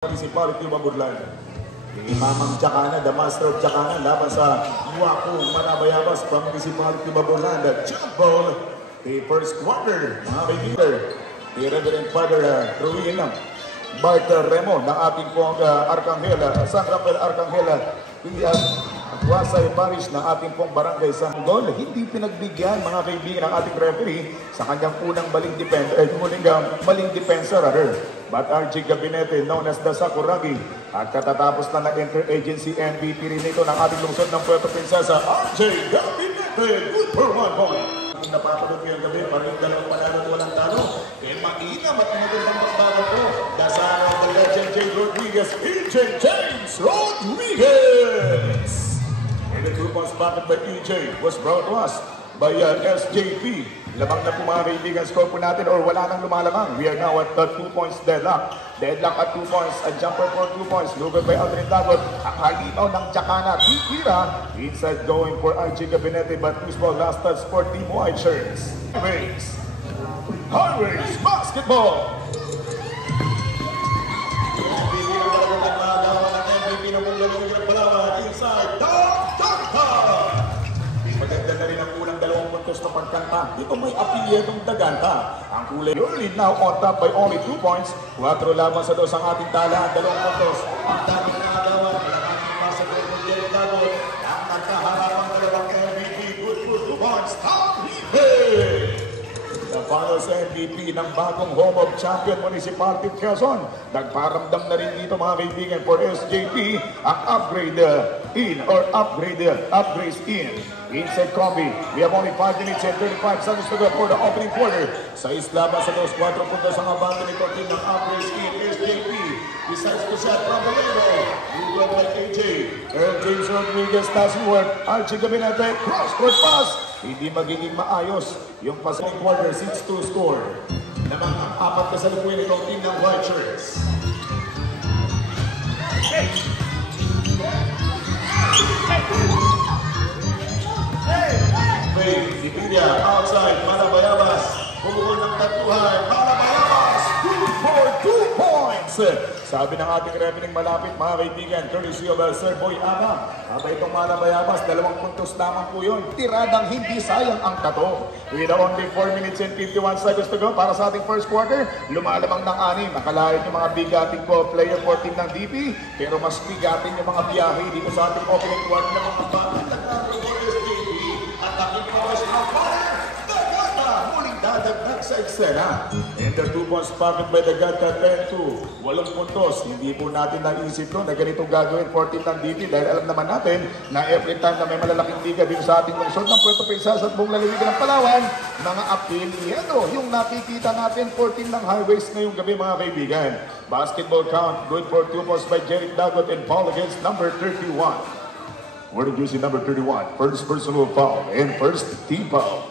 Municipality of Mabudlan. Imamang Chacana, the master of Chacana, laban sa Waku Manabayabas from Municipality of Mabudlan. The jump ball, the first quarter, mga kaibigan. The Reverend Father Ruin Bart Remo ng ating pong Arcangel, San Rafael Arcangel, Wasay Parish ng ating pong barangay San Miguel. Hindi pinagbigyan mga kaibigan ng ating referee sa kanyang unang maling depensa rather. But RJ Gabinete known as the Sakuragi at katatapos na interagency MVP rin ito ng ating lungsod ng Puerto Princesa, RJ Gabinete, good for 1 point. Kung napapagod ngayong gabi, parang dalawang panalo at walang talo, mainam at magandang magbagal ko. Dasara of the legend James Rodriguez, EJ James Rodriguez. And the 2 points bucket by EJ was brought to us by SJP. Lamang na po mga kaibigan, score po natin or wala nang lumalamang. We are now at 2 points deadlock. Deadlock at 2 points. A jumper for 2 points. Lugar by Aldrin Dagot. Ang halimaw ng Chacana. Titira. Inside going for RJ Gabinete. But baseball last touch for Team White Shirts. Highways Basketball. Inside maganda na rin ang unang 2 puntos na pagkanta. Dito may apelyedong Daganta. Ang kulay early now on top by only 2 points. 4 laban sa 2 ang ating tala. 2 puntos. Ang daming nakagawa. Malaking pasa ko ng Jerry Dagot. Ang nagkaharapang dalawang MVP. Good for 2 points. Tom Hipe! The finals MVP ng bagong home of champion Municipality of Quezon. Nagparamdam na rin dito mga kaibigan for SJP ang upgrades in. Inside Combi, we have only 5 minutes and 35 seconds to go for the opening quarter. Sa islaban sa 4 puntos ang abante nito team ng upgrades in SJP. Besides to shot from the window, you go by AJ. Earl James Rodriguez doesn't work. Archie Gabinete, cross-court pass. Hindi magiging maayos yung pasang quarter, 6-2 score. Namang ang 4 na salukuin itong team ng White Shirts. Ipilia, outside, Manabayabas. Bumukol ng tatuhan, Manabayabas. Good for 2 points. Sabi ng ating referee malapit mga kaibigan, courtesy of Sir Boy Ama. Habang itong Manabayabas, 2 puntos lamang po yun. Tiradang hindi sayang ang tato. With only 4 minutes and 51 seconds to go para sa ating first quarter, lumalamang ng 6. Nakalayan yung mga bigating po player for team ng DP, pero mas bigating yung mga biyahe dito sa ating opening quarter ng mga batang dadagdag sa eksena. And the 2 points pocket by the Ganta 10-2. 8 puntos. Hindi po natin naisip to na ganitong gagawin 14 ng DP dahil alam naman natin na every time na may malalaking liga din sa ating lungsod ng Puerto Princesa at buong lalawigan ng Palawan, mga apelyedo yung nakikita natin 14 ng highways ngayong gabi mga kaibigan. Basketball count, good for 2 points by Jeric Dagot and foul against number 31. Where did you see number 31? First personal foul and first team foul.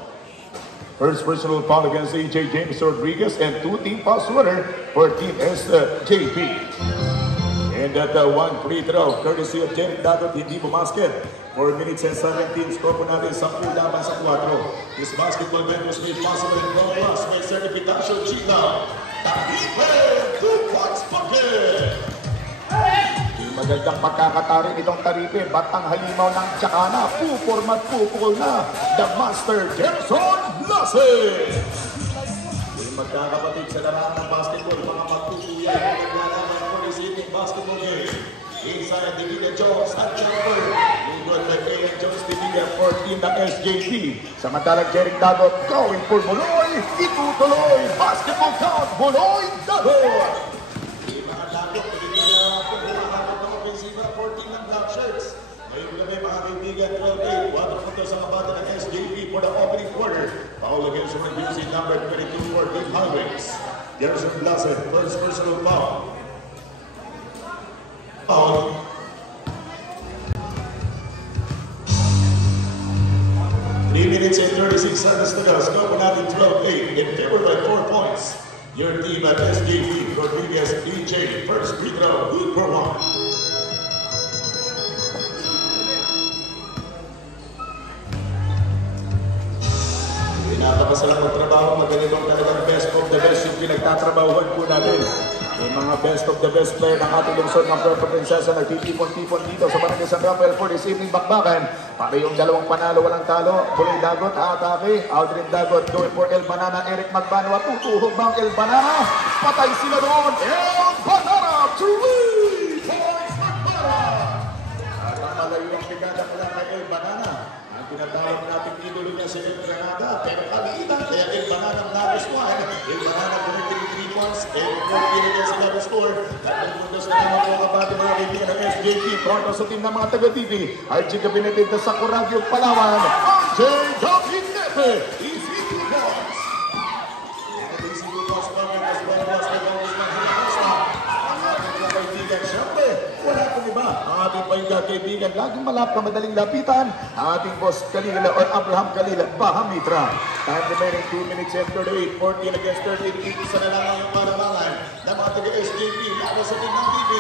First personal foul against EJ James Rodriguez and 2 team fouls winner for Team SJP. And that 1 free throw, courtesy of Jeric Dagot, hindi bumasket. 4 minutes and 17, score po natin 10 laban sa 4. This basketball event was made possible in Gold Plus by Certificación Chita. Tahipe, 2 points bucket! Magandang pagkakatarin itong Taripe, batang halimaw ng Chacana, pupormat pupukol na, the master Gerson Blase. Yung magkakapatid sa larangan ng basketball, mga magtutuya yung naglalaman for the city basketball game. Inside, Divina Jones at Jumper. Lingod by Kayan Jones, Divina for team ng SJP. Samantalang Jeric Dagot going for Buloy, itutuloy, basketball count, Buloy Dagot. Kaibigan, 12-8, 4 puntos ang abate ng SJP for the opening quarter. Foul against reducing number 22 for Team Highways. Gerson Blase, first personal foul. Foul. Three minutes and 36 seconds to go. Score natin 12-8 in favor by 4 points. Your team at SJP, Rodriguez, EJ, first free throw, good for 1. Napakasalang magtrabaho, magaling talagang best of the best yung pinagtatrabahuhan po natin. Yung mga best of the best player ng ating lungsod ng Puerto Princesa nagtitipon-tipon dito sa Barangay San Rafael for this evening bakbakan. Para yung dalawang panalo walang talo. Buloy Dagot, atake. Aldrin Dagot going for El Banana. Eric Magbanwa, tutuhog ba ang El Banana? Patay sila doon. El Banana to lead. Boys Magbana. At ang malayo ang bigada mula kay El Banana. Ang tinatawag natin idolo niya si El Granada. Pero kaliitan kaya El Banana ang nagustuhan. El Banana connected 3 points. El Banana sila score. Tatlong puntos na naman mga kabati mga kaibigan ng SJP. Kontra sa team ng mga taga-TV. RJ Gabinete sa Sacuravio, Palawan. RJ Gabinete is in 2 points. Is in 2 points. As well as the goals ng Hinojosa. Ang ating mga kaibigan. Siyempre, wala kong iba. Ang ating pahinga kaibigan. Laging malapit madaling lapitan. Ang ating boss Kalila or Abraham Kalila Bahamitra. Time remaining 2 minutes and 38. 14 against 13. Isa na lang ang paralangan ng mga taga-SJP. Lalo sa team ng TV.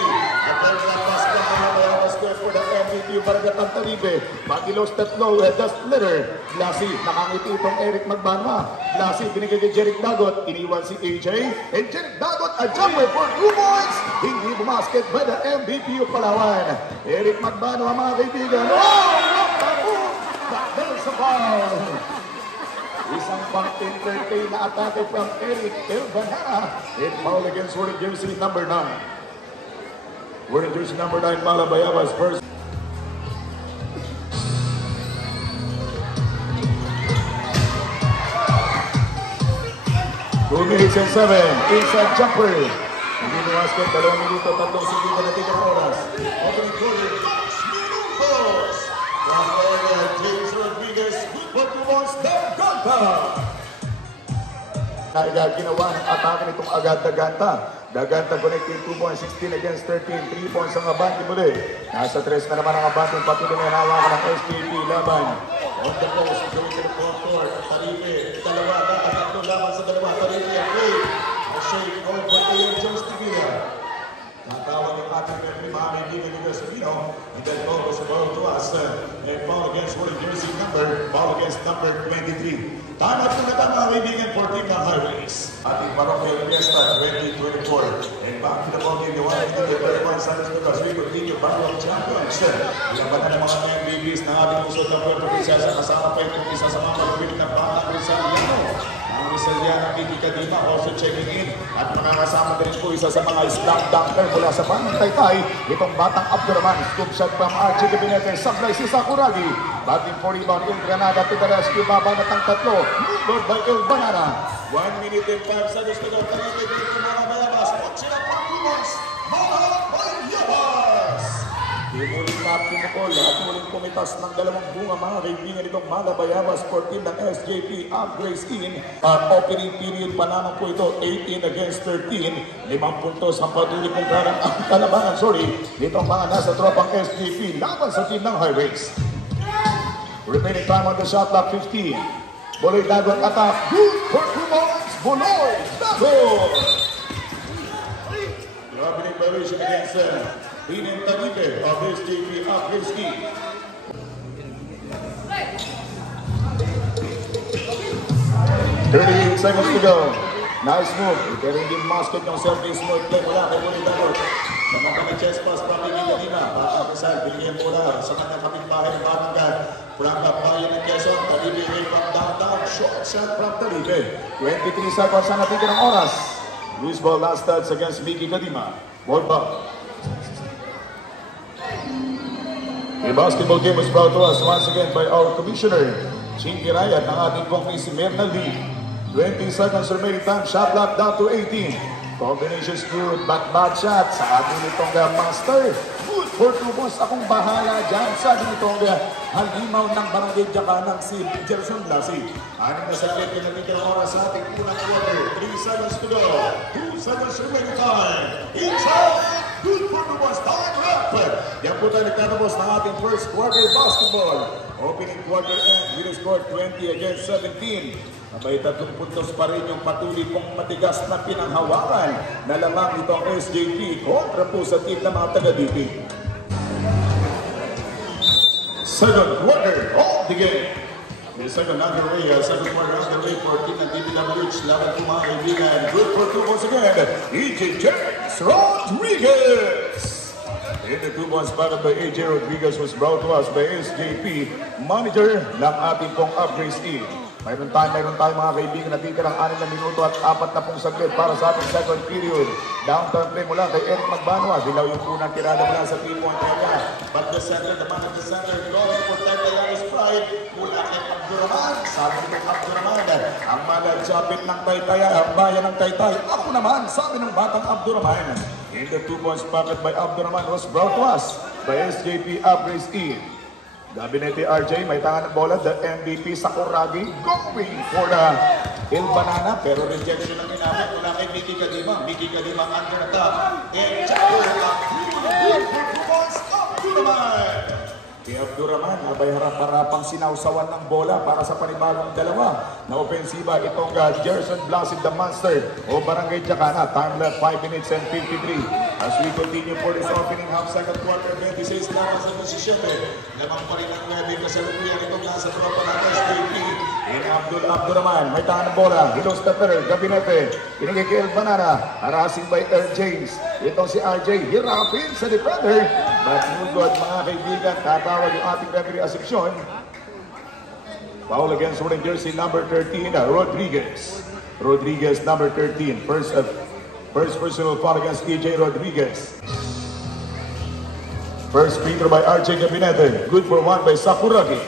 At meron lang basket ng mga basket for the MVP Baragatang Taribe. Magilos tatlo. The splitter. Blasi. Nakangiti itong Eric Magbanwa. Blasi. Binigay kay Jeric Dagot. Iniwan si AJ. And Jeric Dagot a jumper for 2 points. Hindi bumasket by the MVP of Palawan. Eric Magbanwa mga kaibigan. Back sa foul. Isang pang-entertain na atake from Eric El Banana. It foul against wearing jersey number 9. Wearing jersey number 9, Malabayabas first. Two minutes and 7. Inside jumper. Hindi bumasket. 2 minuto, 3 segundo na tigil oras. Opening quarter, 6 minutos. From area, James Rodriguez. Good for 2 points. Daganta. Ginawa ng atake nitong Agad-Daganta. Daganta connecting 2 points, 16 against 13. 3 points ang abante muli. Nasa 3 na naman ang abante. Patuloy na hawakan ng SJP laban. On the post, going to the front-court. Taribe, dalawa. Tatlo laban sa dalawa. Taribe, play. A shake of the Ian Jones Tigila. Natawag yung ating mga kaibigan ni Gasolino. And then ball was ball to us. And foul against wearing jersey number. Foul against number 23. Tanap na naman mga kaibigan for Team ng Highways. Ating Parokya Fiesta 2024. And back to the ball game. Yung ating the third one sa Los Lucas. We continue back of champions. Ilaban na ng mga MVPs na ating usod ng Puerto Princesa. Kasama pa yung isa sa mga magbibinig ng Panang Rizaliano. Ang Rizaliano Kiki Kadima also checking in. At makakasama din po isa sa mga slam dunker mula sa Panang Taytay. Itong batang Abdurrahman. Scoop shot from RJ Gabinete. Sablay si Sakuragi. Batting for rebound in Granada to the rescue. Babanat ang tatlo. Moved by El Banana. 1 minute and 5 seconds to go. Tarigay dito mga Bayabas. Watch it up for 2 months. Mga Bayabas! Imuling napin ko. Lahat muling pumitas ng 2 bunga mga kaibigan itong Malabayabas for team ng SJP upgrades in. Opening period pa naman po ito. 18 against 13. 5 puntos ang patuloy kong karang ang kalabangan. Itong mga nasa tropang SJP laban sa team ng Highways. Remaining time on the shot clock 15. Buloy Dagot attack. Good for 2 points. Buloy Dagot. Grabe ng variation against Inen Taribe of SJP upgrades in. 38 seconds to go. Nice move. Pero hindi basket yung self-based move play mula kay Buloy Dagot. Naman kami chest pass from Miguel Lima. Batang Rizal, binigyan mula sa kanyang kapitbahay ng Batangan. From the Bayan ng Quezon, Taribe from downtown. Short shot from Taribe. 23 seconds na natigil ng oras. Loose ball last touch against Miguel Lima. Ball back. The basketball game was brought to us once again by our commissioner, Chinky Rayat, ng ating pong si Mernal Lee. 20 seconds remaining time. Shot clock down to 18. Combinations good, back shot sa ating itong master. Good for 2 points. Akong bahala dyan sa ating itong halimaw ng barangay Jakanang si Gerson Blasi. 6 na second pinagigil ang oras sa ating unang quarter. 3 seconds to go. 2 seconds remaining time. Inside. Good for 2 points. Time up. Yan po tayo nagtatapos ng ating first quarter basketball. Opening quarter end. We scored 20 against 17. Abay 3 puntos pa rin yung patuloy pong matigas na pinanghawakan na lamang itong SJP kontra po sa team ng mga taga-DP. Second quarter of the game. Second underway, second quarter underway for team ng DPWH. Laban po mga kaibigan. Good for 2 once again. AJ James Rodriguez. And the 2 points batted by AJ Rodriguez was brought to us by SJP, manager ng ating pong upgrade team. Mayroon tayo mga kaibigan, natitirang 6 na minuto at 4 na pong saglit para sa ating second period. Downtown play mula kay Eric Magbanwa. Dilaw yung unang tirada mula sa 3-point area. But the center, the man of the center, going for Taytay's pride. Mula kay Abduraman. Sabi ng Abduraman, ang maladsapit ng Taytay, ang bayan ng Taytay. Ako naman, sabi ng batang Abduraman. And the 2 points batted by Abduraman was brought to us by SJP Upgrade team. Gabinete RJ, may tangan ng bola, the MVP Sakuragi going for the Il Banana, pero rejection ang ginamit mula kay Mickey Kadima. Mickey Kadima under attack, and Chapter Abduraman. Kay Abduraman, abay harap-harapang sinawsawan ng bola para sa panibagong dalawa na ofensiba itong Gerson Blasid the Monster o Barangay Jacana. Time left 5 minutes and 53. As we continue for this opening half, second quarter, 26 laban sa 17. Lamang pa rin ang 9 kasalukuyan itong nasa tropa ng SJP. In Abduraman, may tangan ng bola. He lost the third, Gabinete. Pinigay kay El Banana, harassing by Earl James. Itong si RJ, hirapin sa defender. But no good mga kaibigan, tatawag yung ating referee assumption. Foul against wearing jersey number 13, Rodriguez. Rodriguez number 13, first personal foul against EJ Rodriguez. First free throw by RJ Gabinete, good for 1 by Sakuragi.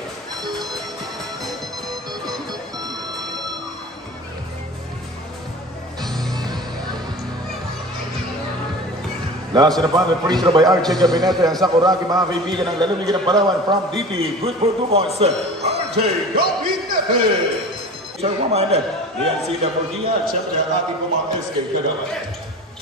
Last and final free throw by RJ Gabinete ang Sakuragi mga kaibigan ng Lalumigin ng Palawan from DP. Good for 2 points. RJ Gabinete. Sir Woman, DNCWD at siyempre ang ating mga SK Kagawa.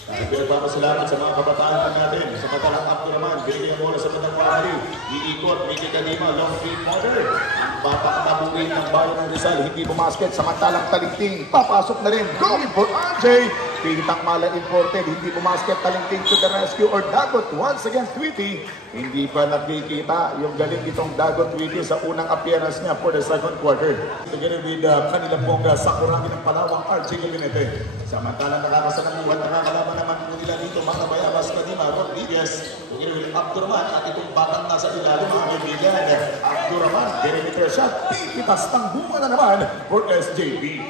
Nagpapasalamat sa mga kabataan natin. Sa matalang Abduraman, binigay ang bola sa batang Pamali. Iikot, Mickey Kadima, long three-pointer. Ang batang tabuhin ng bayan ng Rizal, hindi bumasket. Samantalang Talinting, papasok na rin. Going for RJ. Pintang Mala imported, hindi bumasket. Talinting to the rescue or Dagot once again Tweety. Hindi pa nakikita yung galing itong Dagot Tweety sa unang appearance niya for the second quarter. Together with kanila pong Sakuragi ng Palawang RJ Gabinete. Samantalang nakakasalamuhan, nakakalaban naman po nila dito mga Bayabas Kadima Rodriguez. Together with Abduraman at itong batang nasa ilalim mga kaibigan. Abduraman, perimeter shot, pipitas tanggungan na naman for SJP.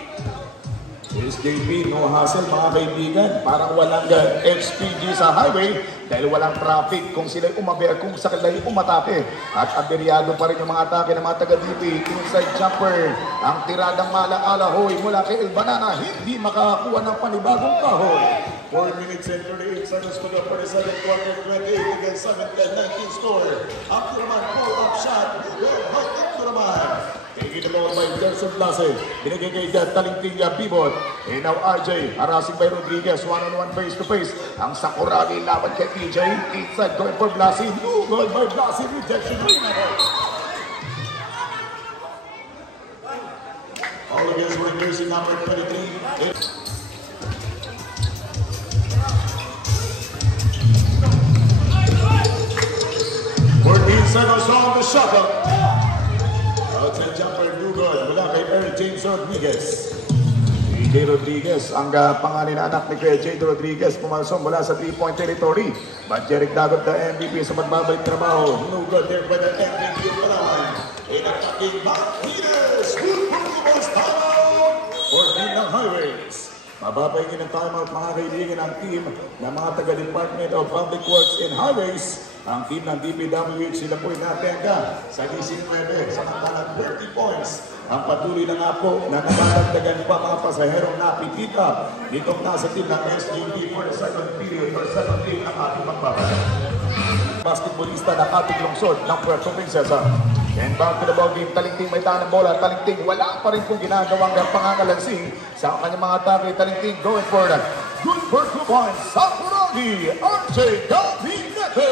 SJP, no hassle mga kaibigan. Parang walang HPG sa highway dahil walang traffic kung sila'y umaber, kung sa kanila'y umatake. At aberyado pa rin yung mga atake ng mga taga-DP. Inside jumper, ang tiradang Mala-Alahoy mula kay El Banana, hindi makakakuha ng panibagong kahoy. 4 minutes and 38 seconds to go for the second quarter, 28 against 7-10-19 score. Abduraman, pull-up shot, good by Abduraman. Taking the ball by Gerson Blase. Binigay kay Talinting Bibot. And now RJ, harassing by Rodriguez. One-on-one face-to-face. Ang Sakuragi laban kay PJ. Inside going for Blase. No goal by Blase. Rejection. All against with jersey number 23. 14 seconds on the shot clock. Outside jumper, do good. Mula kay Earl James Rodriguez. EJ Rodriguez, ang pangalan na anak ni Kuya Jade Rodriguez, pumasok mula sa 3-point territory. But Jeric Dagot, the MVP, sa magbabalik trabaho. No good there by the MVP of Palawan. In attacking Martinez. Good for the most timeout for team ng Highways. Mababahingin ng timeout mga kaibigan ng team ng mga taga-Department of Public Works and Highways. Ang team ng DPWH, sila po'y natenga sa 19, samantalang 30 points. Ang patuloy na nga po na nadadagdagan pa mga pasaherong napipita nitong nasa team ng SJP for the second period or second team ng ating magbabala. Basketballista ng ating lungsod ng Puerto Princesa. And back to the ball game, Talinting may tanang bola. Talinting wala pa rin pong ginagawang pangangalansing sa kanyang mga atake. Talinting going for that. Good for 2 points. Sakuragi, RJ Gabinete.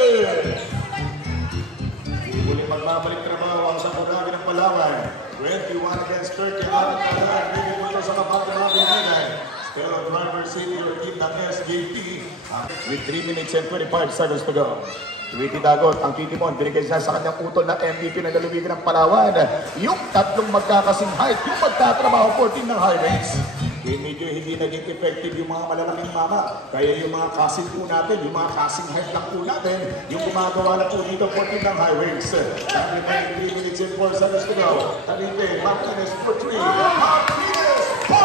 Muling magbabalik trabaho ang Sakuragi ng Palawan. 21 against 30. Bigyan mo ito sa kapatid ng Pilipinas. Still a driver seat your team ng SJP with 3 minutes and 25 seconds to go. Tweety Dagot, ang titimon, binigay siya sa kanyang utol na MVP na naluwigan ng Palawan. Yung tatlong magkakasing height, yung magtatrabaho for team ng Highways. Medyo hindi naging effective yung mga malalaking mama. Kaya yung mga kasing po natin, yung mga kasing height lang po natin, yung gumagawa na po dito for team ng Highways. Kami may 3 minutes and 4 seconds to go. Talinte, Martinez for 3. Martinez, 3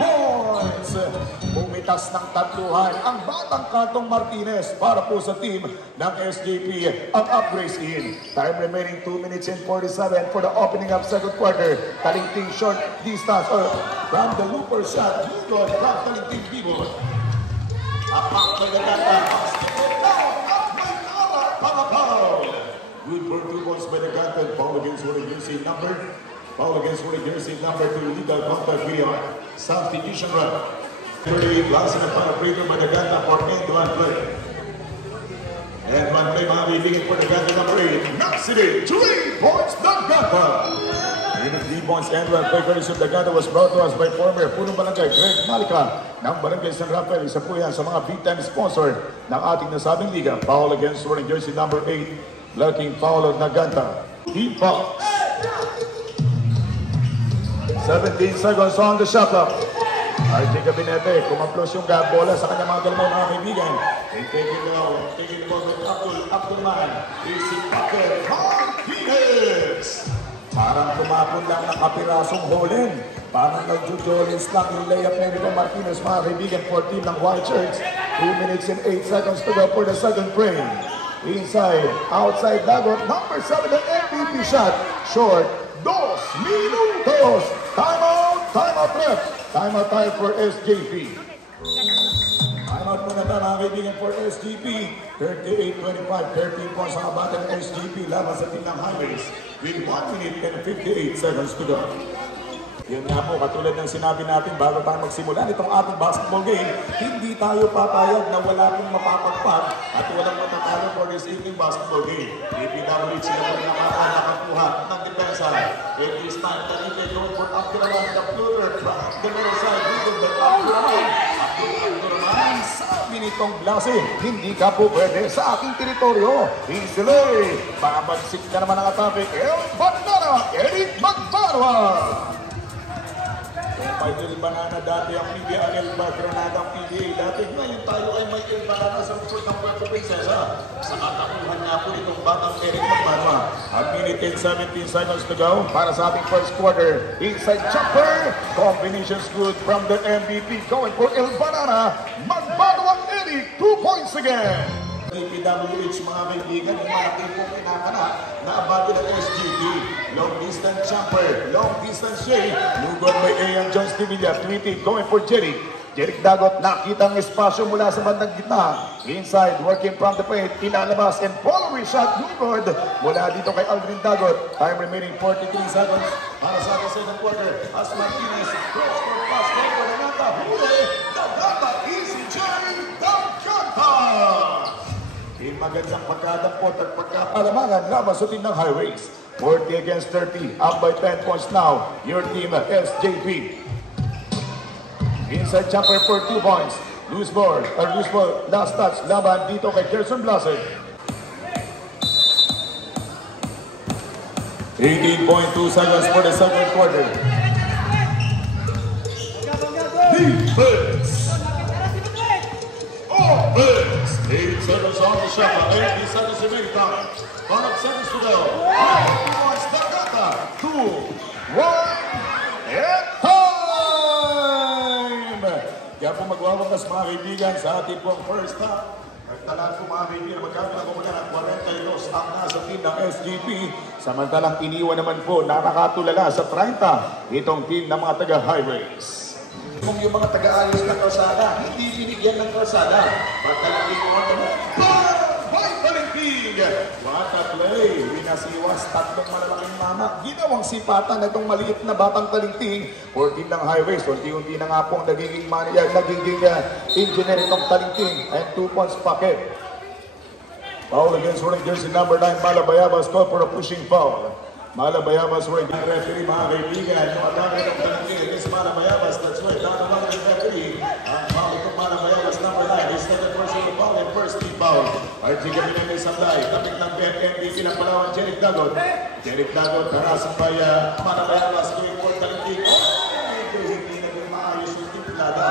points! Bumitas ng tatluhan ang batang Kantong Martinez para po sa team ng SJP ang upgrades in. Time remaining 2 minutes and 47 for the opening of second quarter. Talinting short distance from the looper shot. Good from Talinting Bibon. Apak by the Gata. Good for 2 points by the Gata. Foul against what jersey number. Foul against what jersey number 2. Legal contact video. Substitution run. 38 last in the final breather by the Gata for end-to-end play. And one play mga bibigyan for the Gata number 8. Knox City, 3 points, the Gata. In the 3 points end-to-end play courtesy of the Gata was brought to us by former Punong Barangay Greg Malika ng Barangay San Rafael. Isa po yan sa mga big-time sponsor ng ating nasabing liga. Foul against wearing jersey number 8. Blocking foul of Naganta. Team foul. 17 seconds on the shot clock. RJ Gabinete, kumaplos yung bola sa kanyang mga galmaw mga kaibigan. And taking the ball with Abdulman. Easy pocket, Martinez! Parang kumapon lang ng kapirasong holen. Parang nag-jolins lang yung layup na nito Martinez mga kaibigan for team ng White Shirts. 2 minutes and 8 seconds to go for the second frame. Inside, outside Dagot, number 7 the MVP shot. Short, 2 minutos. Timeout ref. Timeout tayo for SJP. Timeout muna tayo mga kaibigan for SJP. 38-25, 13 points ang abate ng SJP laban sa team ng Highways with 1 minute and 58 seconds to go. Yun nga po, katulad ng sinabi natin bago tayo magsimula nitong ating basketball game, hindi tayo papayag na wala pong mapapagpag at walang matatalo for this evening basketball game. DPWH sila po nakakuha ng depensa. At this time, Talike going for Abdurrahman, the floater from the middle side. Dito by Abdurrahman, sabi nitong Blase, hindi ka po pwede sa aking teritoryo. Easily, pabagsik ka naman ang atake. El Banana, Eric Magbarwa. May El Banana dati ang PBA, ang El Granada ang PBA. Dati ngayon tayo ay may El Banana sa resort ng Puerto Princesa. Sa katakuhan nga po itong batang Eric Magbarwa. A minute and 17 seconds to go para sa ating first quarter. Inside jumper, combinations good from the MVP going for El Banana. Magbarwa Eric, 2 points again. DPWH mga kaibigan, yung malaki pong kinakana na abante ng SGP. Long distance jumper, long distance shade. Lugod by Ayan Jones Divilla, 20 going for Jeric. Jeric Dagot, nakita ang espasyo mula sa bandang gitna. Inside, working from the paint, ilalabas and following shot, lugod mula dito kay Aldrin Dagot. Time remaining 43 seconds para sa ating second quarter. As Martinez, cross for pass, for the Nata, huli, Dagata, easy Jerry, Dagata! Magandang pagkadampot at pagkapalamangan laban sa team ng Highways. 40 against 30, up by 10 points now. Your team, SJP. Inside jumper for 2 points. Loose ball, last touch, laban dito kay Gerson Blase. 18.2 seconds for the second quarter. Defense! Offense! 8 seconds on the shot, 80 seconds remaining time. 5 seconds to go. Wants Dagata. 2, 1, and time! Kaya po magwawakas mga kaibigan sa ating pong first half. Nagtalaan po mga kaibigan, magkakaroon ko muna ng 42 ang nasa team ng SGP. Samantalang iniwan naman po nakakatulala sa 30 itong team ng mga taga-Highways. Kung yung mga taga-ayos ng kalsada, hindi binigyan ng kalsada. Pagkalaki ko ang by Talinting! What a play! Winasiwas, tatlong malalaking mama. Ginawang sipatan na itong maliit na batang Talinting. 14 ng Highways, unti-unti na nga pong nagiging engineer itong Talinting. And 2 points pocket. Foul against running jersey number 9, Malabayabas, call for a pushing foul. Malabayabas right now, referee mga kaibigan. Yung atake ng Talinting against Malabayabas. That's right, down the line of the referee. Ang foul itong Malabayabas number 9. He's got the personal foul. itong first team foul. RJ Gabilan may sablay. Kapit ng MVP ng Palawan, Jeric Dagot. Jeric Dagot, harassing by Manabayan Las going for Talintig. Hindi na rin maayos yung timplada.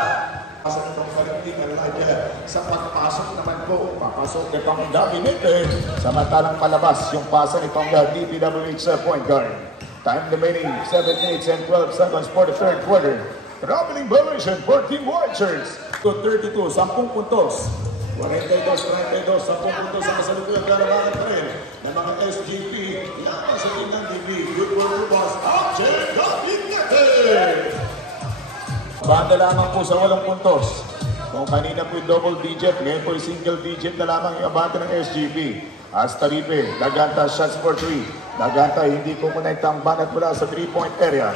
Pasok itong Talintig na Elijah. Sa pagpasok naman po, papasok itong Gabinete. Samantalang palabas yung pasa nitong DPWH point guard. Time remaining 7 minutes and 12 seconds for the third quarter. Traveling violation for Team White Shirts. 32, 10 puntos. 42-32, 10 puntos ang kasalukuyan lalabangan pa rin ng mga SGP laban sa team ng DB. Good work, boss. Object Gabinete! Banda lamang po sa 8 puntos. Kung kanina po'y double digit, ngayon po'y single digit na lamang yung abante ng SGP. Astaripe, Daganta shots for 3. Daganta hindi ko connect ang banat mula sa 3-point area.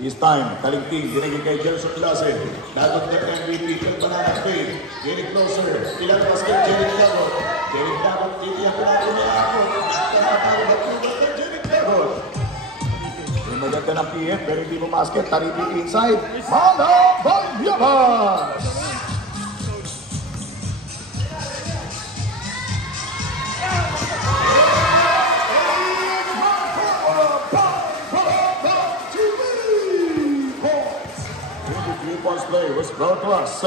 This time, Talintig, dinigil kay Gelson Blase. Dagot ng MVP, El Banana Fade. Getting closer. Ilang basket, Jeric Dagot. Jeric Dagot, titiyak ko natin niya ako. Nakakatawa na po ng Jeric Dagot. Yung maganda ng PF, pero hindi mo basket. Taripi inside. Manabayan Yabas! Play was brought to us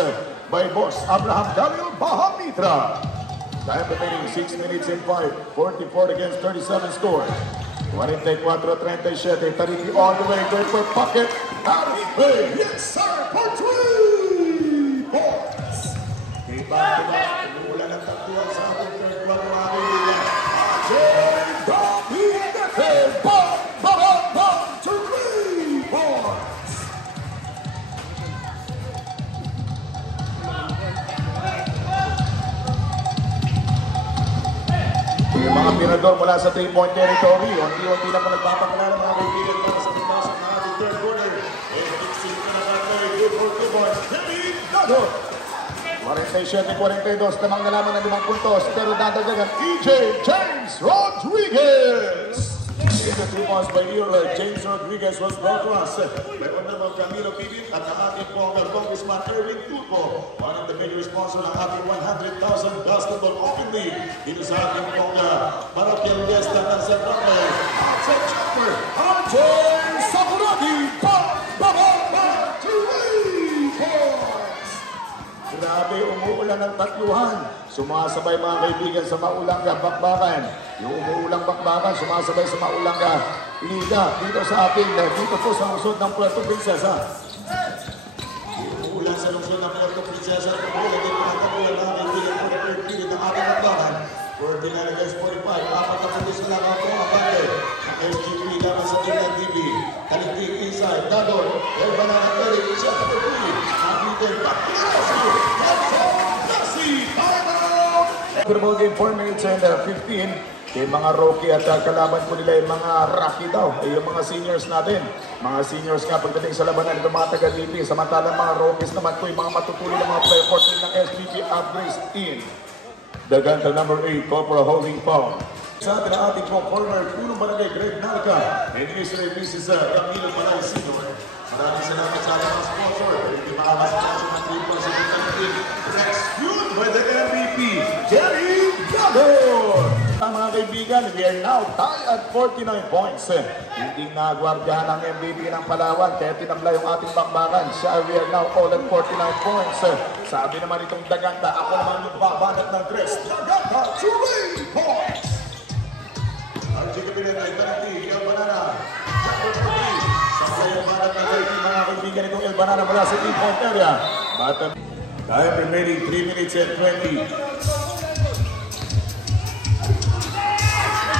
by Boss Abraham Daniel Bahamitra. Time remaining 6 minutes and 5, 44 against 37 score. 24-37, Taripi all the way, going for pocket. Taripi, yes sir, for 3 points. Iba-iba, umulan ng tagtuan sa ating third quarter mga kaibigan. Ajay Gabinete, bam, 3 points. Yung mga tirador mula sa 3-point territory, unti-unti na po nagpapakilala mga kaibigan para sa pagpasok ng ating third quarter. And fixing ka na natin, good for 2 points, Jeric Dagot. 47-42, namang nalaman ng 5 puntos, pero dadagdagan EJ James Rodriguez. In the 2 points by Earl, James Rodriguez was brought to us by Honorable Camilo Pibit at ang ating ponggal Congressman Erwin Tulfo, one of the major sponsor ng ating 100,000 Basketball Open League dito sa ating ponggal Parochial Fiesta ng September. Outside jumper, RJ Sakuragi, pang-bababa, 3 points! Grabe, umuulan ng tatluhan. Sumasabay mga kaibigan sa Maulanga Bakbakan. Yung umuulang Bakbakan, sumasabay sa Maulanga Liga. Dito sa ating, dito po sa lungsod ng Puerto Princesa. Umuulan sa lungsod ng Puerto Princesa. Umuulan din mga kapulan mga kaibigan po na third period ng ating Bakbakan. 49 against 45. Apat na pulis na lang ako ang bate. Ang SGP naman sa team ng TV. Talintig inside. Dagot. El Banana Eric. Shot number 3. Nakita. Bakilasi. Bakilasi. Time out. Football game 4 minutes and 15. Yung mga rookie at kalaban po nila yung mga Rocky daw. Ay yung mga seniors natin. Mga seniors nga pagdating sa labanan ng mga taga-DP. Samantalang mga rookies naman po yung mga matutuloy ng mga player 14 ng SGP upgrades in. Daganta number 8, Corporal holding foul. Sa atin ang ating former punong barangay Greg Nalca and Israel Mrs. Camilo Malay Sr. Maraming salamat sa ating mga sponsor. Hindi makakasponsor ng 3.7 rescued by the MVP, Jeric Dagot. Mga kaibigan, we are now tied at 49 points. Hindi nagwardyahan ang MVP ng Palawan kaya tinabla yung ating bakbakan. Siya, we are now all at 49 points. Sabi naman itong Daganta, ako naman yung babanat ng tres. Daganta, 3 points! RJ Gabilan ay Talintig, El Banana. Sa yung banat ng 30 mga kaibigan itong El Banana mula sa 3-point area. Time remaining 3 minutes and 20.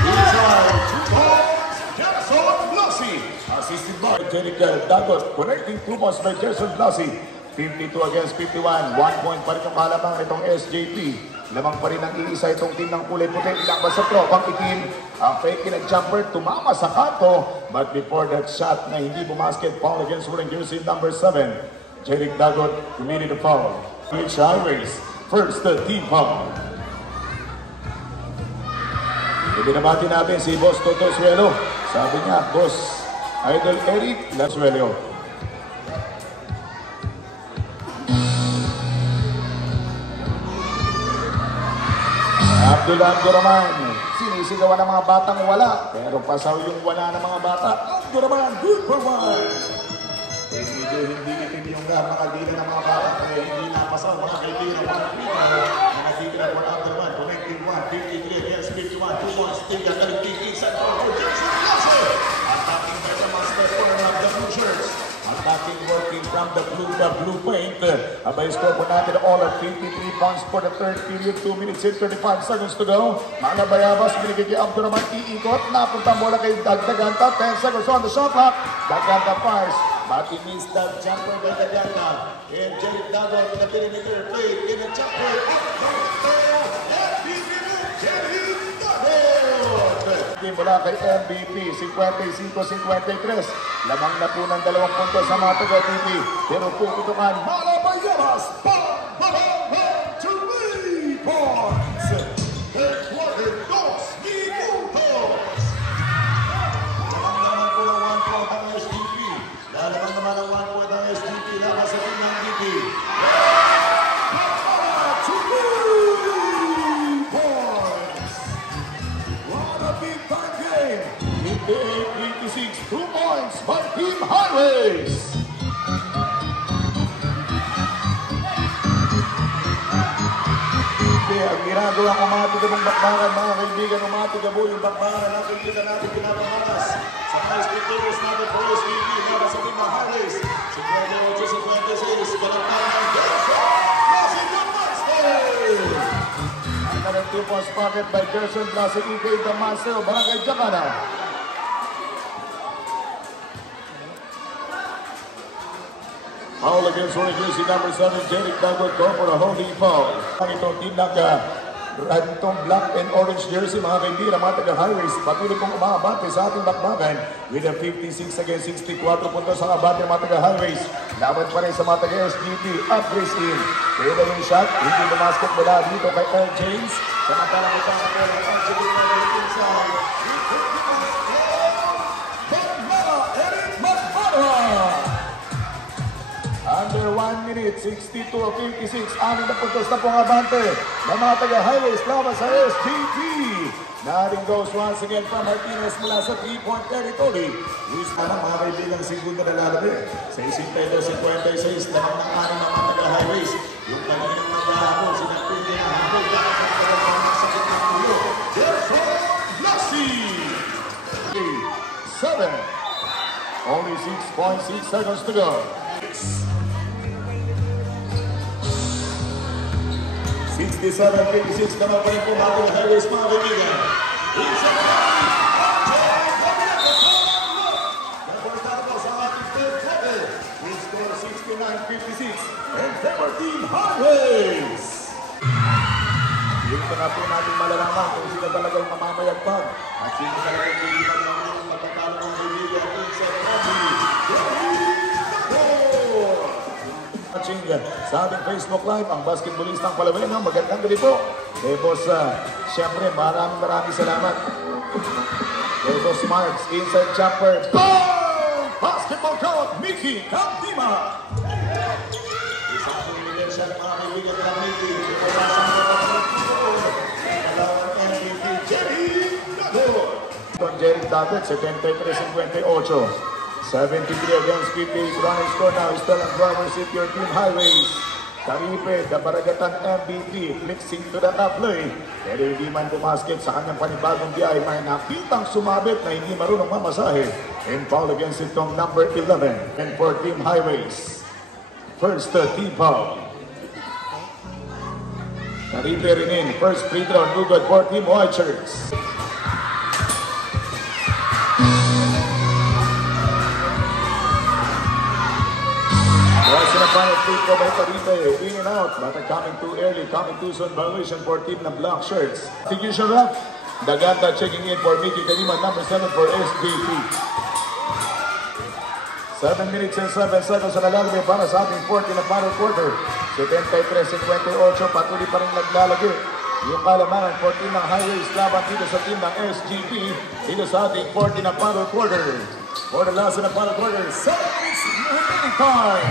Inside, 2 points, Gerson Blasi. Assisted by Jeric Dagot, connecting 2 points by Gerson Blasi. 52 against 51, 1 point pa rin yung kalamang itong SJP. Lamang pa rin ang iisa itong team ng kulay puti. Ilakbas sa tropang itim. Ang fake in a jumper, tumama sa kanto. But before that shot na hindi bumasket, foul against wearing jersey number 7. Jeric Dagot committed a foul. Which Highways, first team foul. Ibinabati natin si Boss Toto Suelo. Sabi niya, Boss Idol Eric Lasuelo. Abdurrahman, sinisigawan ng mga batang wala, pero pasaw yung wala ng mga bata. Abdurrahman, good for one. Medyo hindi itim yung mga dito ng mga bata, kaya hindi napasaw mga kaibigan, mga kaibigan ng Abdurrahman, connecting 1, 53 against 51, 2-1, still gagaling kikis at for Jason Yosef. Attacking by the master corner of the blue shirts. Attacking working from the blue paint. Abay score po natin all at 53 points for the third period. 2 minutes and 35 seconds to go. Mga Bayabas, binigay kay Abdurrahman, iikot. Napunta mula kay Daganta. 10 seconds on the shot clock. Daganta fires. But he missed that jumper by Daganta. And Jerry Dago in the perimeter. Played in the jumper. Mula kay MVP, 55-53. Lamang na po ng 2 puntos sa mga taga-TV. Pero puputukan, Malabayabas, Pang-Balong to 3 points. Third quarter, 2 minutos. Lamang naman po ng 1 point ang SGP. Lamang naman ng 1 point ang SGP. Lamang sa team ng DP. By Team Highways. Ang ginagawa umatigabong bakbakan, mga kaibigan, umatigabo yung bakbakan. Nakikita natin pinapabakas sa high speed players natin for SPP. Nada sa Team Highways. 58-56. Kalagtan ng Gerson. Classic the Master. Another 2 points pocket by Gerson. Classic Ikay the Master. Barangay Jacana. Foul against orange jersey number 7, Jeric Dagwood go for a holding foul. Ang itong team ng itong black and orange jersey, mga kaibigan, mga taga-highways, patuloy pong umabante sa ating bakbakan with a 56 against 64 puntos ang abante ng mga taga-highways. Laban pa rin sa mga taga-SGP, up-race in. Kaya na yung shot, hindi bumasket mula dito kay Earl James. Samantalang ito ang pera ng SGP na rin inside. Under 1 minute, 62-56, aning na puntos na pong abante ng mga taga-highways laban sa SGP. Naring goes once again from Martinez mula sa 3-point territory. Luis na lang mga kaibigan, segundo na lalabi. Sa 62-56, lamang ng aning mga taga-highways. Yung kanilang mag-ahapon, sinakpin niya ang hapon. Sa kitang tuyo, Gerson Lassi. 7. Only 6.6 seconds to go. 67-56 naman pa rin po mga highways, mga kaibigan. Isa na sa ating third quarter. We score 69-56 and for Team Highways. Dito na po natin malalaman kung sila talagang mamamayagpag at sino talagang kaibigan naman yung magkakalo ng kaibigan sa trophy. Sa ating Facebook Live, ang basketballistang Palawena. Magandang gabi po. Eh, boss, siyempre, maraming salamat. Eh, boss Marks, inside jumper. Boom! Basketball court, Mickey Cantima. Isang pumilihan siya ng mga kaibigan ng Mickey. Wala siyang dalawang MVP, Jerry Dagot. Jerry Dagot, 73-58. 73 against 58. Running score now is still on driver seat your Team Highways. Taripe, the Baragatan MVP, flexing to the top play. Pero hindi man pumasket sa kanyang panibagong biyahe, may nakitang sumabit na hindi marunong mamasahe. And foul against itong number 11. And for Team Highways, first team foul. Taripe rin in, first free throw, no good for Team White Shirts. That's in the final free throw by Taripe, in and out, but coming too early, coming too soon, violation for Team ng Black Shirts. Execution ref, Daganta checking in for Mickey Cantima, number 7 for SGP. 7 minutes and 7 seconds na nalalagay para sa ating 40 na final quarter. 73-58, patuloy pa rin naglalagay. Yung kalamangan, 14 ng Highways laban dito sa team ng SGP. Dito sa ating 40 na final quarter. For the last in the final quarter, 7 minutes remaining time.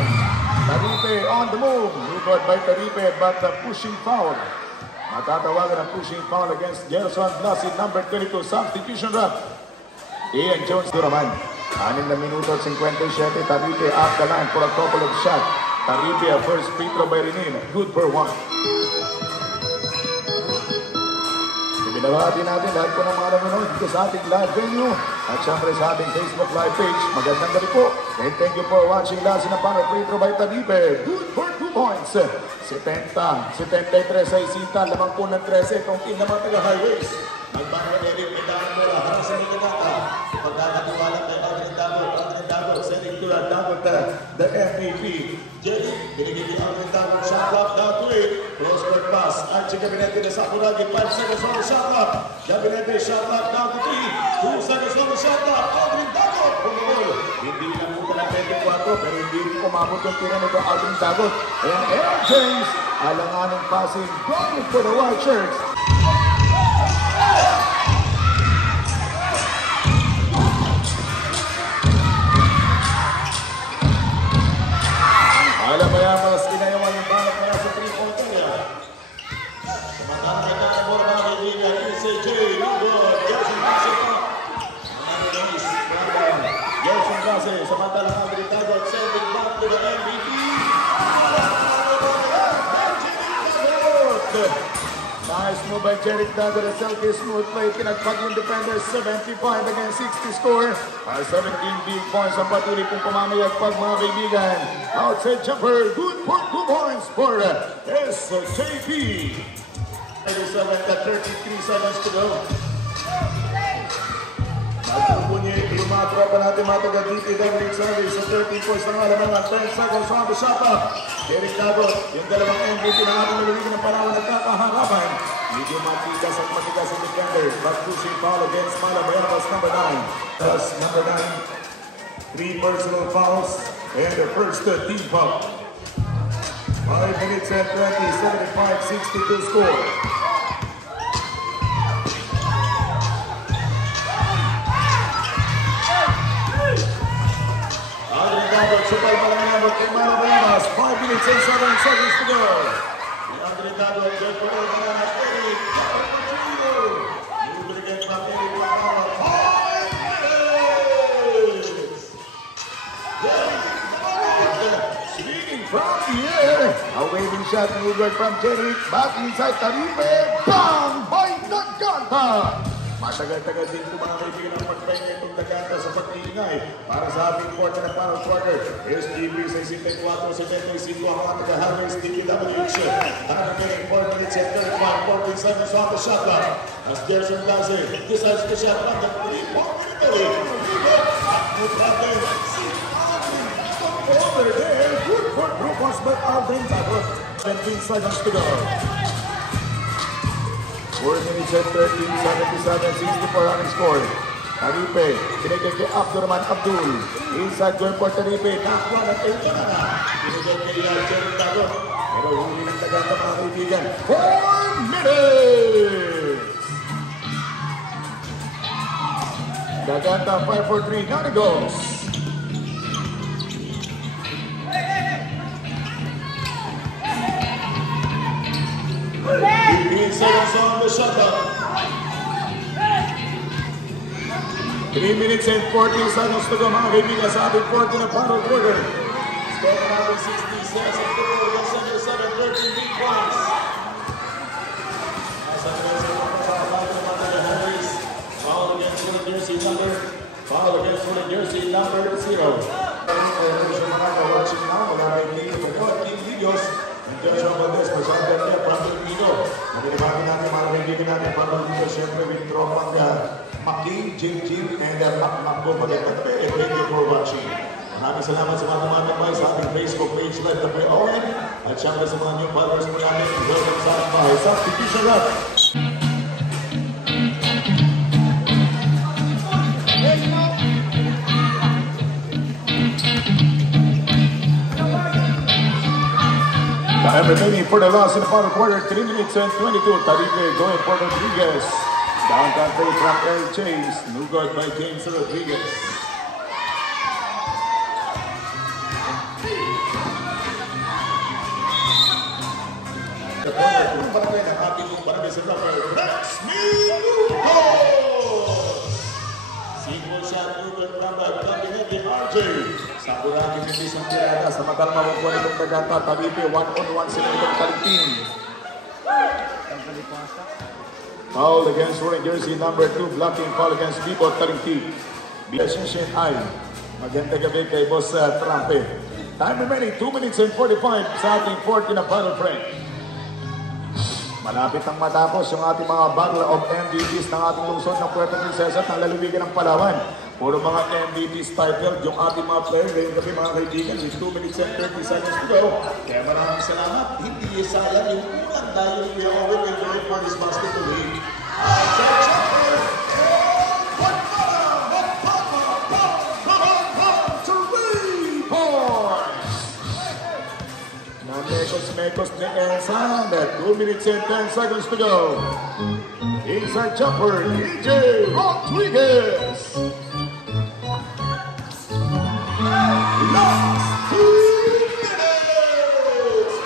Taripe on the move. Good by Taripe, but pushing foul. Matatawagan ang pushing foul against Gerson Blasi, number 22, substitution ref. Ian Jones Duraman. 6 na minuto at 57. Taripe up the line for a couple of shots. Taripe, first free throw by Renin. Good for 1. Binabati natin lahat po ng mga nanonood dito sa ating live venue at syempre sa ating Facebook live page. Magandang gabi po. And thank you for watching last na para free throw by Taripe. Good for 2 points. 70, 73 sa Isinta, lamang po ng 13. Itong team naman taga-highways. Nagbangga Eric Medano Mola, harap sa Mindanata. Pagkakatiwala kay Aldrin Dago, sending to the MVP. Jerry, binigay ni Aldrin Dago, shot clock down to 8. Crossword pass, Archie Gabinete na Sakuragi, 5 seconds on the shot clock. Gabinete, shot clock down to 3. 2 seconds on the shot clock. Aldrin Dago, pumabol. Hindi lang po na 24, pero hindi rin umabot yung tira nito Aldrin Dago. And Aaron James, alanganing passing, going for the white shirts. Alam mo yan, mas inayawan yung balak mula sa 3-point area. Samantalang kita ang bola mga kaibigan, ECJ, good, Gerson Blasi pa. Gerson Blasi, samantalang Aldrin Dago, sending back to the MVP. Nice move by Jeric Dago, the Selkie smooth play, pinagpag yung defender, 75 against 60 score. 17 big points ang patuloy pong pamamayagpag mga kaibigan. Outside jumper, good for 2 points for SJP. 33 seconds to go. Nagpupo niya yung mga tropa natin mga taga-DP Dominic Service sa 13 points na nga naman 10 seconds on the shot up. Jeric Dago, yung dalawang MVP na ating naliligan ng parang nagkakaharapan. Medyo matigas at matigas ang defender. But pushing foul against Malabayabas, number 9. Thus, number 9, 3 personal fouls and the first team foul. 5 minutes and 20, 75-62 score. Aldrin Dago, supay pa lang naman kay Malabayabas. 5 minutes and 7 seconds to go. Aldrin Dago, good for all the man. Eric, move it against Eric Pagkama. 5 minutes! Swinging from the air. A waving shot maneuvered from Jeric. Back inside Taripe. Bang! By Daganta! Matagal-tagal din po mga kaibigan ang pagpahinga itong Daganta sa pag-iingay. Para sa ating quarter na final quarter. SGB sa 64-75 ang mga taga-Harvest DPWH. Nakakagay 4 minutes and 35, 14 seconds on the shot clock. As Gerson Blasi decides to shot on the 3-point minute. Good problem. Over there. Good for Grupos, but Aldrin Dago. 17 seconds to go. 4 minutes and 13, 77, 64 running score. Taripe, binigay kay Abdurrahman Abdul. Inside joint for Taripe, nakuha ng ito na. Binigay kay Jeric Dago. Pero huli ng Daganta mga kaibigan. 4 minutes! Daganta 5 for 3, now it goes. Seconds on the shot clock. 3 minutes and 14 seconds to go mga kaibigan sa ating 14 na final quarter. Score natin 60 seconds of the goal against 77, 13 big points. Nasa against the Harris. Foul against the jersey number. Foul against the jersey number 0. Watching now, wala kayo for 14 videos. Joshua Valdez, Pasante Artia, Franklin Pino. Nabinibati natin mga kaibigan natin para dito siyempre with tropang Making, Jim, and Makbo. Magandang gabi. Thank you for watching. Maraming salamat sa mga tumatambay sa ating Facebook page led na by Owen. At siyempre sa mga new followers mo natin. Welcome sa ating bahay. Substitution rep. Time remaining for the loss in the final quarter, 3 minutes and 22. Taripe going for Rodriguez. Downtown play from Eric James. No good by James Rodriguez. The corner, ng ating Barangay Sandapper, Rex Minuto! Single shot Newton from the Candinete RJ. Sa Buraki Mimbis ang tirada sa matang makukuha nitong Dagata. Tabipe, 1-on-1 sila itong Kalintin. Foul against wearing jersey number 2, blocking foul against Bibot Kalintin. Biasensyen ay maganda gabi kay Boss Trampe. Time remaining 2 minutes and 45 sa ating 40 na battle frame. Malapit ang matapos yung ating mga Battle of MVPs ng ating lungsod ng Puerto Princesa at ng lalawigan ng Palawan. Puro mga MVPs titled yung ating mga player. Ngayon gabi mga kaibigan, with 2 minutes and 30 seconds to go. Kaya maraming salamat. Hindi sayang yung ulan dahil we are all enjoying for this basketball league. Mekos ni Ensan at 2 minutes and 10 seconds to go. Inside jumper, DJ Rodriguez. Last 2 minutes.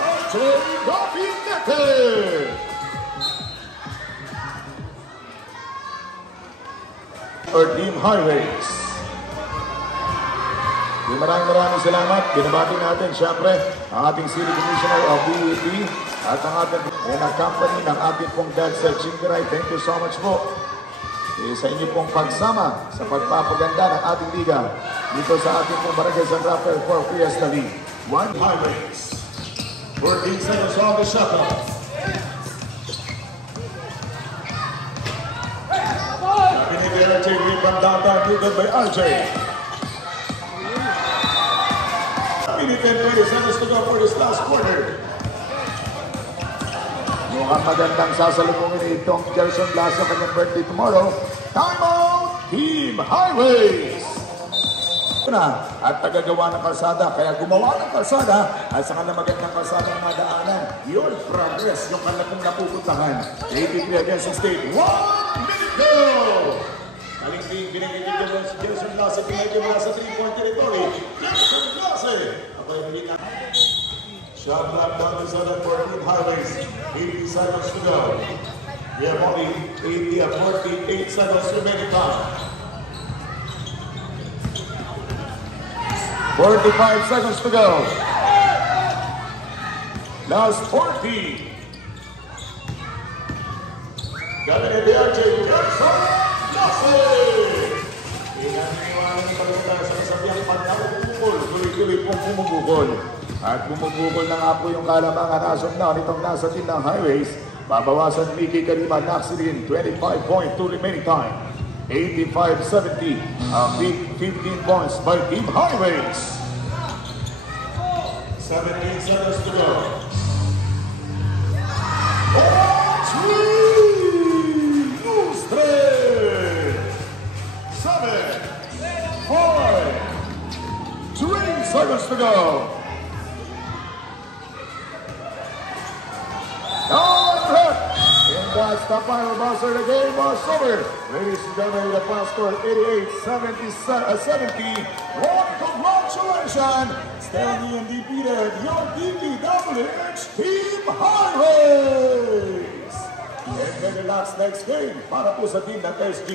RJ Gabinete. Our team highways. Maraming salamat. Binabati natin siyempre ang ating City Commissioner of BEP at ang ating company ng ating pong dad sa Chingaray. Thank you so much po sa inyo pong pagsama sa pagpapaganda ng ating liga dito sa ating pong Barangay San Rafael for Fiesta League. 1 highways. 14 seconds on the shuttle. Sabi ni RJ, rebound downtown, good by RJ. Minute and 20 seconds to go for this last quarter. Mukhang magandang sasalubungin ni itong Gerson Blas sa kanyang birthday tomorrow. Time out! Team Highways! At tagagawa ng kalsada, kaya gumawa ng kalsada at sa kanila magandang kalsada ng madaanan. Yun, progress yung kanilang napupuntahan. 83 against the state. 1 minute go! Kalinting binigay si Gerson Blas at pinagay mula sa 3-point territory. Gerson Blas shot clock down the southern 14 highways. 80 seconds to go. We have only 48 seconds remaining time. 45 seconds to go. Last 40. Galing ni RJ Gerson Blas. Inaniwan ng balita sa kasabihang pagkakupukol. Tuloy-tuloy pong bumubukol. At bumubukol na nga po yung kalamangan as of now nitong nasa team ng highways. Babawasan Mickey Karima Naxilin, 25.2 remaining time. 85-70. Big 15 points by Team Highways. 17 seconds to go. 4-3. Lose 3. 7, 5, 3 seconds to go. And that's the final buzzer. The game was over. Ladies and gentlemen, the final score 88-70. What congratulations! Standing undefeated, your DPWH Team Highways. And then the next game para po sa team ng SG.